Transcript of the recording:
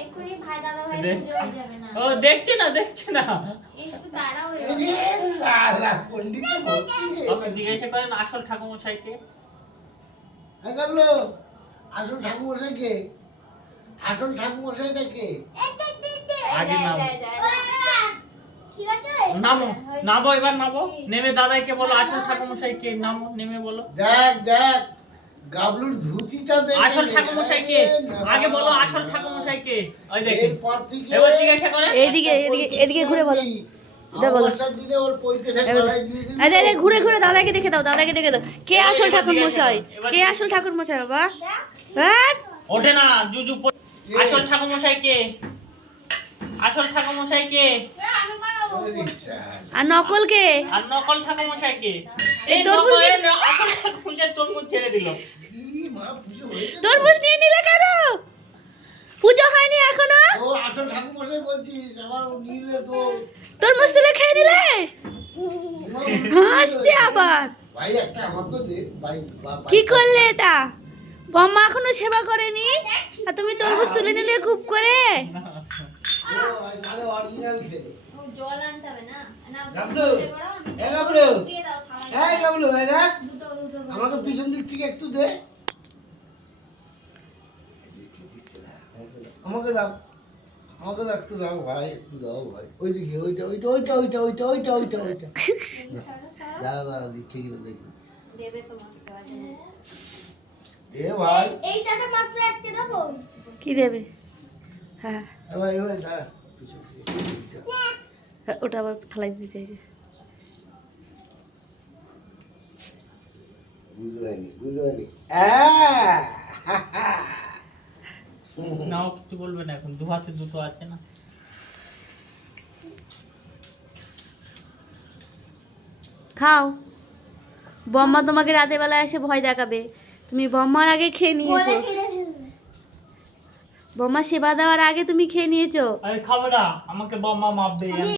এক্ষুনি ভাই দাদা ভাই পুজো হয়ে যাবে না। ও দেখছে না একটু দাঁড়াও রে। সালা পণ্ডিত বলছি আপনি জিজ্ঞাসা করেন আসল ঠাকুরমশাইকে। হ্যাঁ গাবলো আসল ঠাকুমশাই কে? আসল ঠাকুমশাইটা কে? আগে নাম ঠিক আছে নামো নামো এবার নামো নেমে দাদাইকে বলো আসল ঠাকুরমশাইকে নামো নেমে বলো দেখ দেখ গাবলুর ধুতিটা দেখ আসল ঠাকুরমশাইকে আগে বলো আসল ঠাকুরমশাইকে ওই দেখেন এরপর থেকে এবার জিজ্ঞাসা করেন এদিকে ঘুরে বলো। এটা বলো। আমারটা দিলে ওর পৈতেটা গলায় দিয়ে দিবি। আরে আরে ঘুরে ঘুরে দাদাকে দেখে দাও কে আসল ঠাকুর মশাই? কে আসল ঠাকুর মশাই বাবা? হ্যাঁ ওঠে না জুজু আসল ঠাকুরমশাইকে আসল ঠাকুরমশাইকে ওরে শালা। আর নকল কে? আর নকল ঠাকুরমশাইকে এই এই তরমুজ নকল দিয়ে- আসল ঠাকুরমশাই তরমুজ ছেড়ে দিল কি মা পুজো হয়েছে? তরমুজ নিয়ে নিলে কেন? পুজো হয়নি এখনো? ও আসল ঠাকুমশাই বলছিস আবার ও নিলে তো তরমুজ তুলে খেয়ে নিলে? হাসছে আবার। ভাই একটা আমাকে দে ভাই কি করলে এটা? বম্মা এখনো সেবা করেনি আর তুমি তরমুজ তুলে নিলে খুব করে। আরে অরিজিনাল খেলে ও জল আনতে হবে না না গাবলু দিতে পারো, আমি এ গাবলু দিয়ে দাও থালা এই গাবলু এই দেখ দুটো আমাকে পিছন দিক থেকে একটু দে আমাকে দাও আমাকে দাও একটু দাও ভাই একটু দাও ভাই ওইদিকে ওইটা দাঁড়া দাঁড়া দিচ্ছে কি দেখি দেবে তোমাকে কাজে এ ভাই এইটাতে মাত্র একটা দেবো কি দেবে? হ্যাঁ এ ভাই দাঁড়া পিছন থেকে এইটা। ওটা আবার থালায় দিতে চাইছে। বুঝতে পারিনি নাও কিছু বলবে না এখন দু হাতে দুটো আছে না খাও। বম্মা তোমাকে রাতের বেলা এসে ভয় দেখাবে। তুমি বম্মার আগে খেয়ে নিয়েছো। বম্মা সেবা দেওয়ার আগে তুমি খেয়ে নিয়েছো। আরে খাবে না আমাকে বম্মা মাপবে